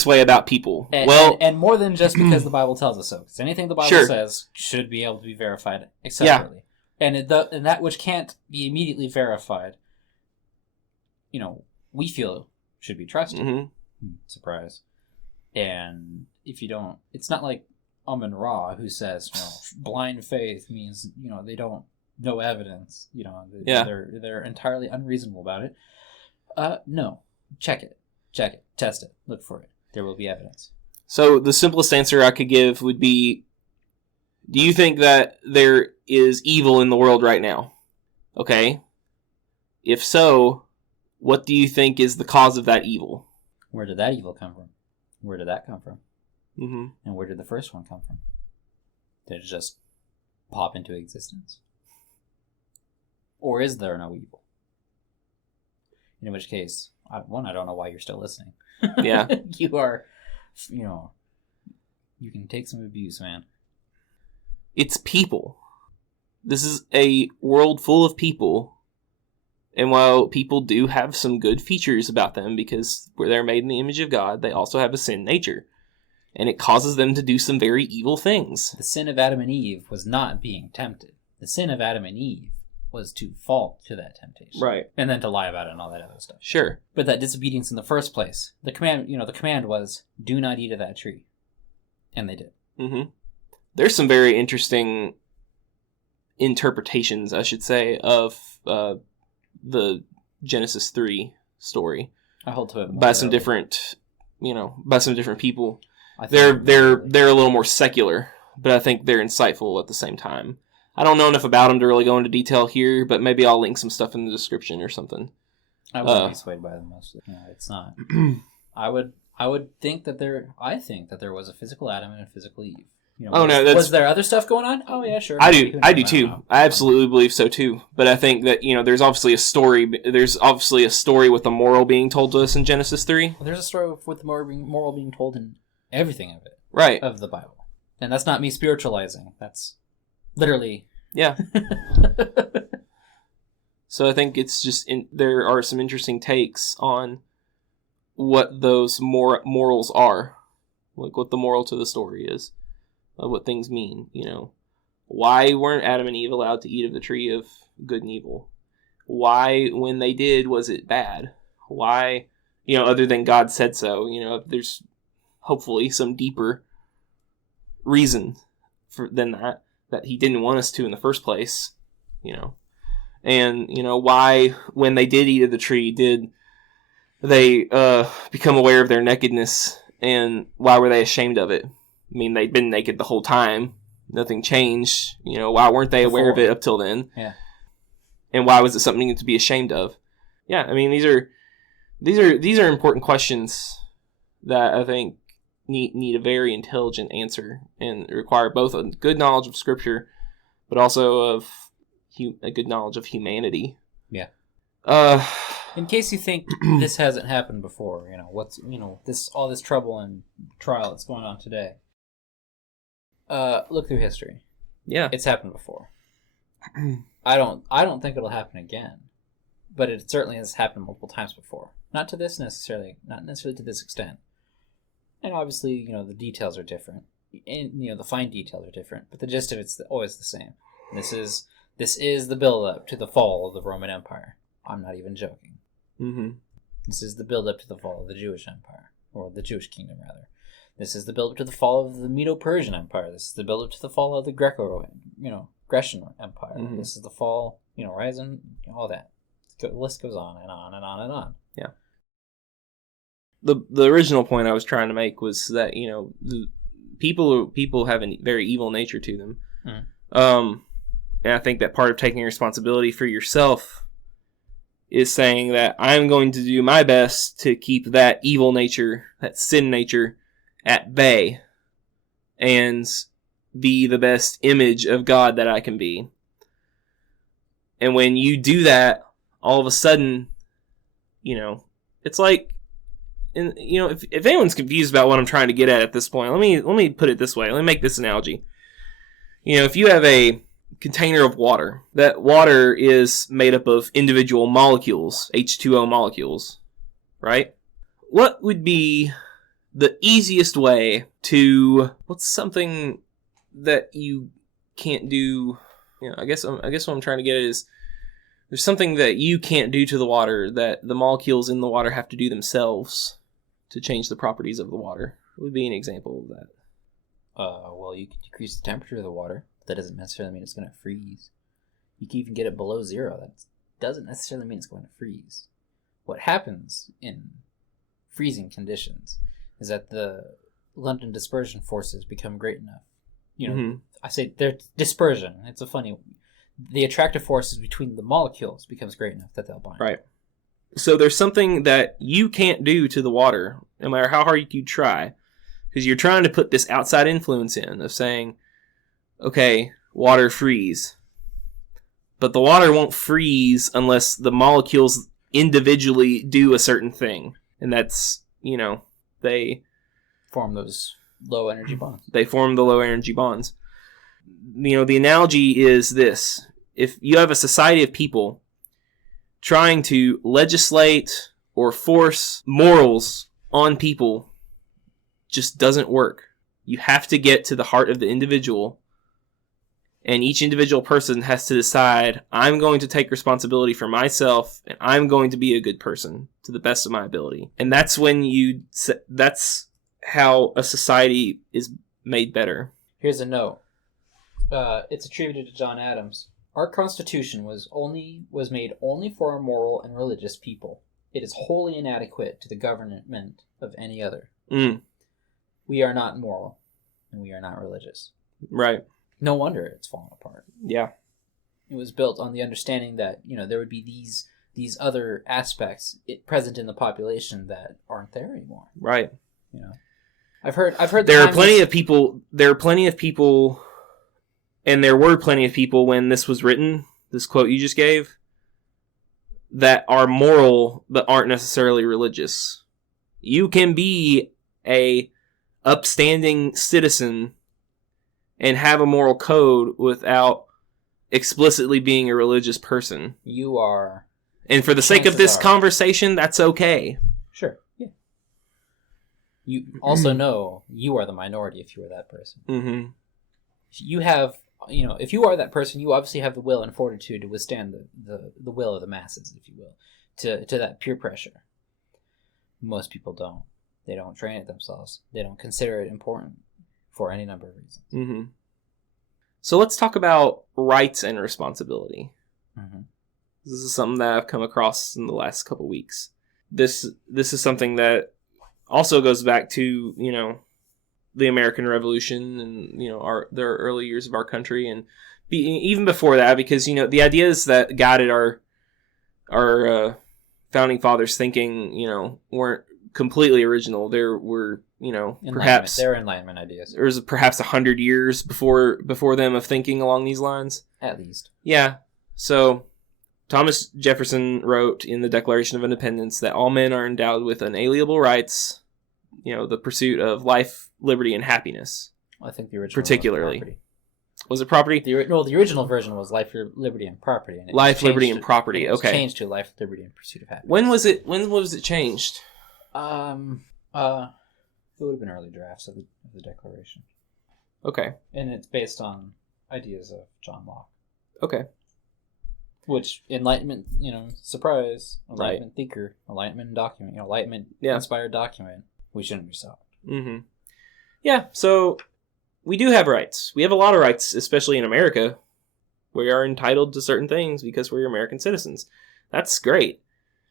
way about people? And more than just because the Bible tells us so. Because anything the Bible says should be able to be verified separately. Yeah. And that which can't be immediately verified, we feel should be trusted. Mm-hmm. Surprise. And if you don't, it's not like Amun-Ra who says, blind faith means, they don't know evidence. They're entirely unreasonable about it. No. Check it, test it, look for it. There will be evidence. So the simplest answer I could give would be, do you think that there is evil in the world right now? Okay. If so, what do you think is the cause of that evil? Where did that evil come from? Where did that come from? Mm-hmm. And where did the first one come from? Did it just pop into existence? Or is there no evil? In which case, I don't know why you're still listening. Yeah. You are, you can take some abuse, man. It's people. This is a world full of people. And while people do have some good features about them because they're made in the image of God, they also have a sin nature. And it causes them to do some very evil things. The sin of Adam and Eve was not being tempted. The sin of Adam and Eve was to fall to that temptation. Right. And then to lie about it and all that other stuff. Sure. But that disobedience in the first place, the command was, do not eat of that tree. And they did. Mm-hmm. There's some very interesting interpretations, I should say, of the Genesis 3 story. I hold to it more by some different people. They're They're a little more secular, but I think they're insightful at the same time. I don't know enough about them to really go into detail here, but maybe I'll link some stuff in the description or something. I wouldn't be swayed by them mostly. No, it's not. I would think that I think that there was a physical Adam and a physical Eve. Was there other stuff going on? Oh yeah, sure. I do too. I absolutely believe so too. But I think that there's obviously a story. There's obviously a story with the moral being told to us in Genesis 3. Well, there's a story with the moral being told in everything of it, right? Of the Bible, and that's not me spiritualizing. That's literally yeah. So I think it's just there are some interesting takes on what those morals are, like what the moral to the story is. What things mean, Why weren't Adam and Eve allowed to eat of the tree of good and evil? Why, when they did, was it bad? Why, other than God said so, there's hopefully some deeper reason than that he didn't want us to in the first place, And, why, when they did eat of the tree, did they become aware of their nakedness, and why were they ashamed of it? I mean, they'd been naked the whole time. Nothing changed. Why weren't they aware of it up till then? Yeah. And why was it something to be ashamed of? Yeah, I mean, these are important questions that I think need a very intelligent answer and require both a good knowledge of Scripture, but also of a good knowledge of humanity. Yeah. In case you think this hasn't happened before, all this trouble and trial that's going on today. Look through history. Yeah. It's happened before. I don't think it'll happen again. But it certainly has happened multiple times before. Not necessarily to this extent. And obviously, the details are different. And the fine details are different, but the gist of it's always the same. And this is the build up to the fall of the Roman Empire. I'm not even joking. Mm-hmm. This is the build up to the fall of the Jewish Empire, or the Jewish kingdom rather. This is the build-up to the fall of the Medo-Persian Empire. This is the build-up to the fall of the Grecian Empire. Mm-hmm. This is the fall, rising, all that. The list goes on and on and on and on. Yeah. The original point I was trying to make was that the people have a very evil nature to them, and I think that part of taking responsibility for yourself is saying that I'm going to do my best to keep that evil nature, that sin nature, at bay and be the best image of God that I can be. And when you do that, all of a sudden, it's like, and if anyone's confused about what I'm trying to get at this point, let me put it this way. Let me make this analogy. If you have a container of water, that water is made up of individual molecules, H2O molecules, right? What would be the easiest way to, what's something that you can't do? I guess what I'm trying to get at is there's something that you can't do to the water that the molecules in the water have to do themselves to change the properties of the water. What would be an example of that? Well, you can decrease the temperature of the water. That doesn't necessarily mean it's going to freeze. You can even get it below zero. That doesn't necessarily mean it's going to freeze. What happens in freezing conditions is that the London dispersion forces become great enough. I say they're dispersion. It's a funny. The attractive forces between the molecules becomes great enough that they'll bind. Right. So there's something that you can't do to the water, no matter how hard you try. Because you're trying to put this outside influence in of saying, okay, water freeze. But the water won't freeze unless the molecules individually do a certain thing. And that's, they form those low energy bonds. They form the low energy bonds. The analogy is this. If you have a society of people trying to legislate or force morals on people, just doesn't work. You have to get to the heart of the individual, and each individual person has to decide, I'm going to take responsibility for myself, and I'm going to be a good person to the best of my ability. And that's that's how a society is made better. Here's a note. It's attributed to John Adams. Our Constitution was made only for a moral and religious people. It is wholly inadequate to the government of any other. We are not moral, and we are not religious. Right. No wonder it's fallen apart. Yeah. It was built on the understanding that, there would be these other aspects present in the population that aren't there anymore. Right. I've heard there are plenty of people, and there were plenty of people when this was written, this quote you just gave, that are moral but aren't necessarily religious. You can be a upstanding citizen and have a moral code without explicitly being a religious person. You are. And for the sake of this conversation, that's okay. Sure. Yeah. You also know you are the minority if you are that person. Mm-hmm. You have, if you are that person, you obviously have the will and fortitude to withstand the will of the masses, if you will, to that peer pressure. Most people don't. They don't train it themselves. They don't consider it important for any number of reasons. Mm-hmm. So let's talk about rights and responsibility. Mm-hmm. This is something that I've come across in the last couple of weeks. This is something that also goes back to, the American Revolution and, the early years of our country, and even before that, because, the ideas that guided our founding fathers' thinking, weren't completely original. There were, perhaps they're Enlightenment ideas. There was perhaps 100 years before them of thinking along these lines. At least. Yeah. So Thomas Jefferson wrote in the Declaration of Independence that all men are endowed with unalienable rights, the pursuit of life, liberty, and happiness. I think the original particularly. Was it property? The original version was life, liberty, and property. And life, liberty, and property. It was okay. changed to life, liberty, and pursuit of happiness. When was it changed? It would have been early drafts of the Declaration. Okay. And it's based on ideas of John Locke. Okay. Which Enlightenment, surprise, Enlightenment right. thinker, Enlightenment document, Enlightenment inspired document. We shouldn't be shocked. Mm-hmm. Yeah, so we do have rights. We have a lot of rights, especially in America. We are entitled to certain things because we're American citizens. That's great.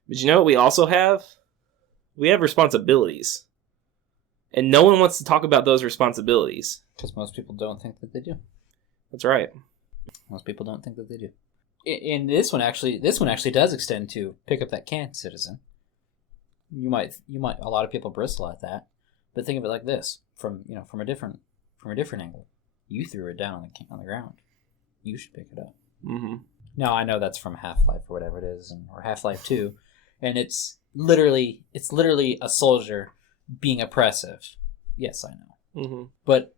But you know what we also have? We have responsibilities. And no one wants to talk about those responsibilities. Because most people don't think that they do. That's right. Most people don't think that they do. And this one actually does extend to pick up that can, citizen. You might. A lot of people bristle at that, but think of it like this: from a different angle. You threw it down on the ground. You should pick it up. Mm-hmm. Now I know that's from Half-Life or whatever it is, or Half-Life 2, and it's literally a soldier being oppressive. Yes, I know. Mm-hmm. But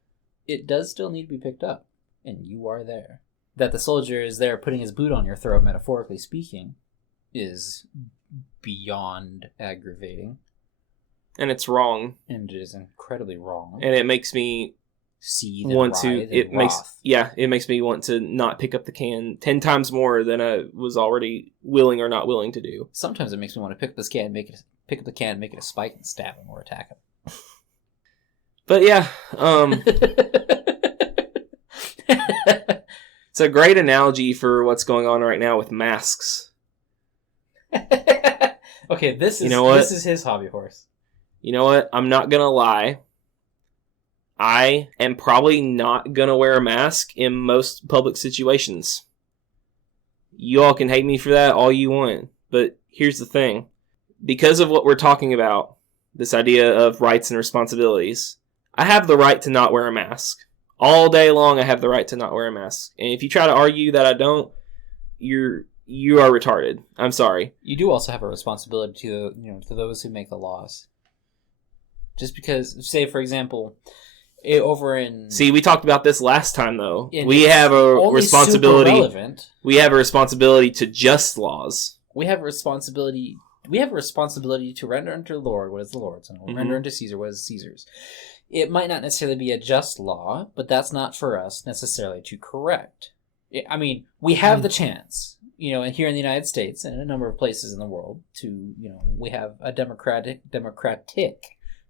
it does still need to be picked up, and you are there. That the soldier is there putting his boot on your throat, metaphorically speaking, is beyond aggravating. And it's wrong. And it is incredibly wrong. And it makes me want to. It makes me want to not pick up the can 10 times more than I was already willing or not willing to do. Sometimes it makes me want to pick up the can, make it a spike, and stab him or attack him. But yeah, it's a great analogy for what's going on right now with masks. Okay, this is his hobby horse. You know what? I'm not gonna lie. I am probably not gonna wear a mask in most public situations. You all can hate me for that all you want, But here's the thing. Because of what we're talking about, this idea of rights and responsibilities, I have the right to not wear a mask. All day long, I have the right to not wear a mask. And if you try to argue that I don't, you are retarded. I'm sorry. You do also have a responsibility to those who make the laws. Just because, say, for example, over in... See, we talked about this last time, though. We have a responsibility. We have a responsibility to just laws. We have a responsibility to render unto the Lord what is the Lord's, and render unto Caesar what is Caesar's. It might not necessarily be a just law, but that's not for us necessarily to correct. I mean, we have the chance, and here in the United States and in a number of places in the world to, we have a democratic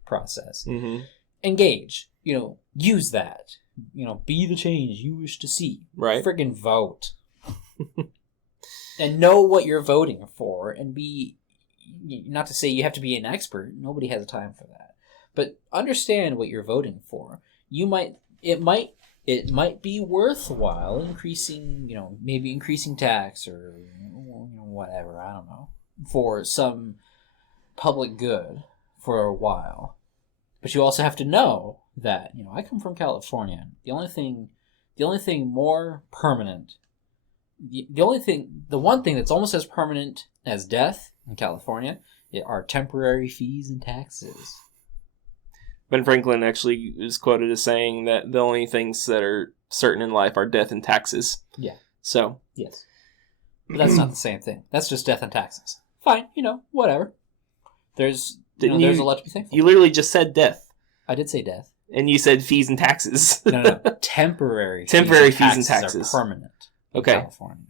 process. Mm-hmm. Engage, use that, be the change you wish to see. Right. Friggin' vote. And know what you're voting for, and be, not to say you have to be an expert, nobody has time for that, but understand what you're voting for. It might be worthwhile increasing, maybe increasing tax or whatever, I don't know, for some public good for a while. But you also have to know that, I come from California. The one thing that's almost as permanent as death in California are temporary fees and taxes. Ben Franklin actually is quoted as saying that the only things that are certain in life are death and taxes. Yeah. So. Yes. But that's not the same thing. That's just death and taxes. Fine, whatever. There's a lot to be thankful for. You literally just said death. I did say death. And you said fees and taxes. No. Temporary fees and taxes are permanent in okay. California.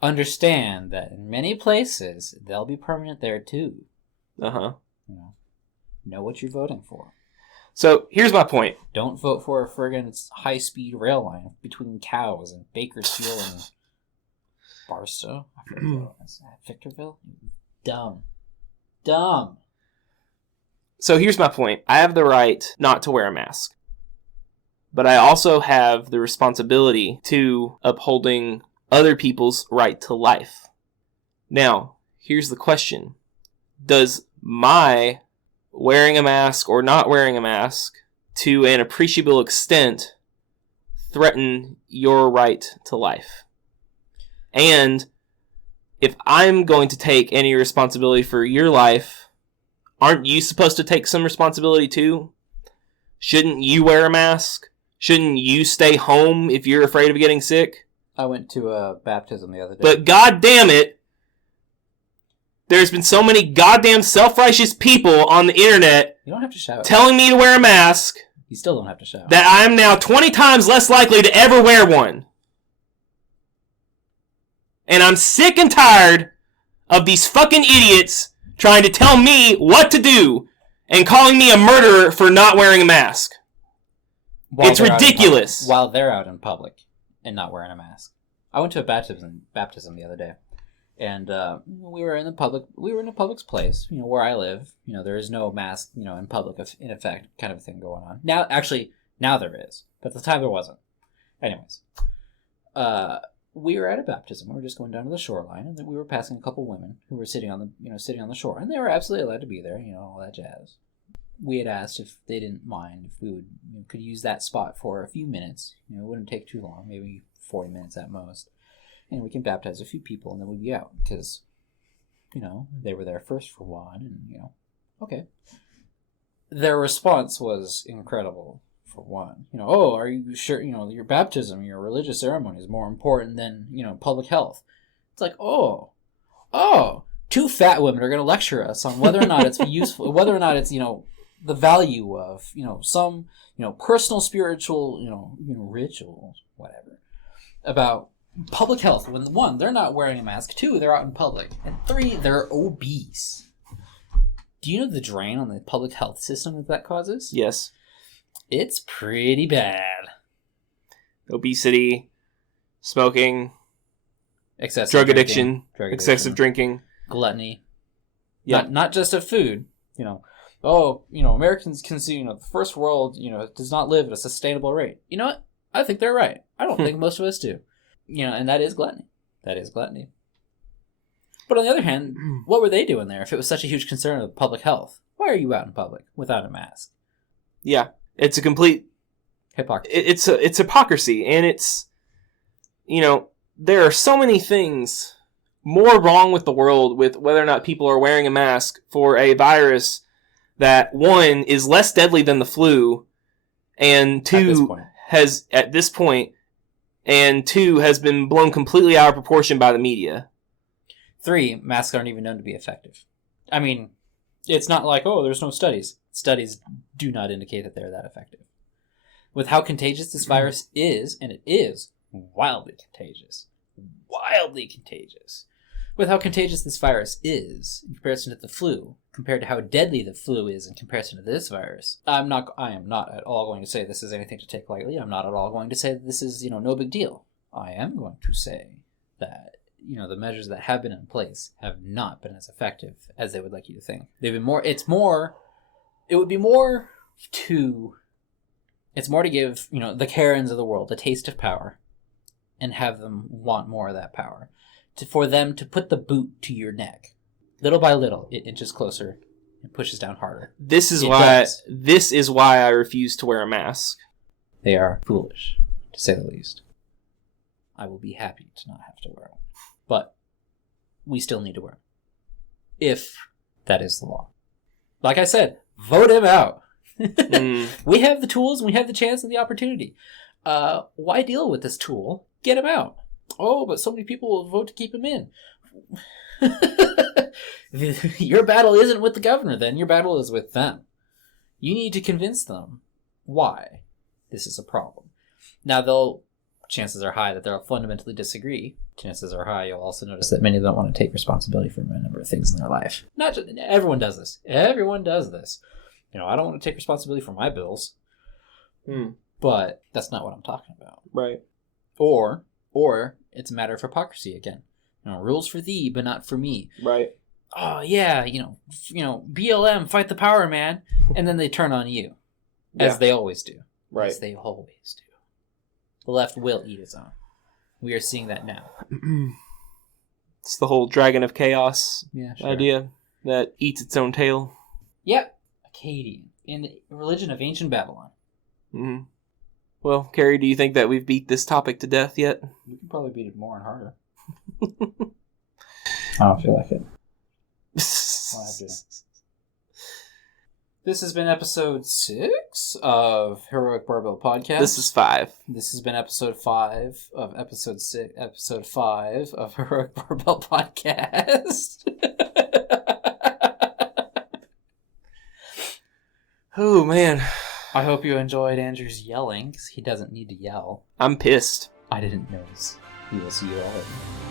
Understand that in many places, they'll be permanent there too. Uh-huh. Know what you're voting for. So, here's my point. Don't vote for a friggin' high-speed rail line between Cows and Bakersfield and Barstow. Victorville? Dumb. So, here's my point. I have the right not to wear a mask. But I also have the responsibility to upholding other people's right to life. Now, here's the question. Does my wearing a mask or not wearing a mask to an appreciable extent threaten your right to life? And if I'm going to take any responsibility for your life, aren't you supposed to take some responsibility too? Shouldn't you wear a mask? Shouldn't you stay home if you're afraid of getting sick? I went to a baptism the other day. But god damn it, there's been so many goddamn self-righteous people on the internet you don't have to shout. Telling me to wear a mask. You still don't have to shout. That I'm now 20 times less likely to ever wear one. And I'm sick and tired of these fucking idiots trying to tell me what to do and calling me a murderer for not wearing a mask. It's ridiculous. While they're out in public and not wearing a mask. I went to a baptism the other day, and we were in a public place, where I live. There is no mask, in public in effect kind of thing going on. Now there is, but at the time there wasn't. Anyways, we were at a baptism. We were just going down to the shoreline, and then we were passing a couple women who were sitting on the shore, and they were absolutely allowed to be there, all that jazz. We had asked if they didn't mind if we would could use that spot for a few minutes. It wouldn't take too long, maybe 40 minutes at most, and we can baptize a few people, and then we'd be out because, they were there first for one, and okay. Their response was incredible. For one, oh, are you sure? Your baptism, your religious ceremony is more important than public health. It's like, oh, two fat women are going to lecture us on whether or not it's useful, whether or not it's the value of some personal spiritual rituals, whatever, about public health. When one, they're not wearing a mask. Two, they're out in public, and three, they're obese. Do you know the drain on the public health system that causes? Yes. It's pretty bad. Obesity, smoking, excessive addiction, excessive drinking, gluttony. Yeah. Not just of food. Americans consume, the first world, does not live at a sustainable rate. You know what? I think they're right. I don't think most of us do. And that is gluttony. But on the other hand, what were they doing there if it was such a huge concern of public health? Why are you out in public without a mask? Yeah, it's a complete hypocrisy. It's hypocrisy, and it's, you know, there are so many things more wrong with the world with whether or not people are wearing a mask for a virus that, one, is less deadly than the flu, and two, at this point, and two, has been blown completely out of proportion by the media. 3, masks aren't even known to be effective. I mean, it's not like, oh, there's no studies. Studies do not indicate that they're that effective. With how contagious this virus is, and it is wildly contagious. Wildly contagious. With how contagious this virus is in comparison to the flu, compared to how deadly the flu is in comparison to this virus, I am not at all going to say this is anything to take lightly. I'm not at all going to say that this is, no big deal. I am going to say that, the measures that have been in place have not been as effective as they would like you to think. They've been more, it's more to give, the Karens of the world a taste of power and have them want more of that power. For them to put the boot to your neck. Little by little, it inches closer and pushes down harder. This is why I refuse to wear a mask. They are foolish, to say the least. I will be happy to not have to wear one. But we still need to wear them. If that is the law. Like I said, vote him out. We have the tools, and we have the chance and the opportunity. Why deal with this tool? Get him out. Oh, but so many people will vote to keep him in. Your battle isn't with the governor, then. Your battle is with them. You need to convince them why this is a problem. Now, chances are high that they'll fundamentally disagree. Chances are high you'll also notice that many of them don't want to take responsibility for a number of things in their life. Not just, everyone does this. Everyone does this. I don't want to take responsibility for my bills. But that's not what I'm talking about. Right. Or it's a matter of hypocrisy again. Rules for thee, but not for me. Right. Oh yeah, BLM, fight the power, man, and then they turn on you, as they always do. Right. As they always do. The left will eat its own. We are seeing that now. It's the whole dragon of chaos sure. idea that eats its own tail. Yep, Akkadian in the religion of ancient Babylon. Mm-hmm. Well, Cary, do you think that we've beat this topic to death yet? We can probably beat it more and harder. I don't feel like it. This has been episode 6 of Heroic Barbell Podcast. This is 5. This has been episode 5 of episode 6. Episode 5 of Heroic Barbell Podcast. Oh, man. I hope you enjoyed Andrew's yelling, because he doesn't need to yell. I'm pissed. I didn't notice. We will see you all later.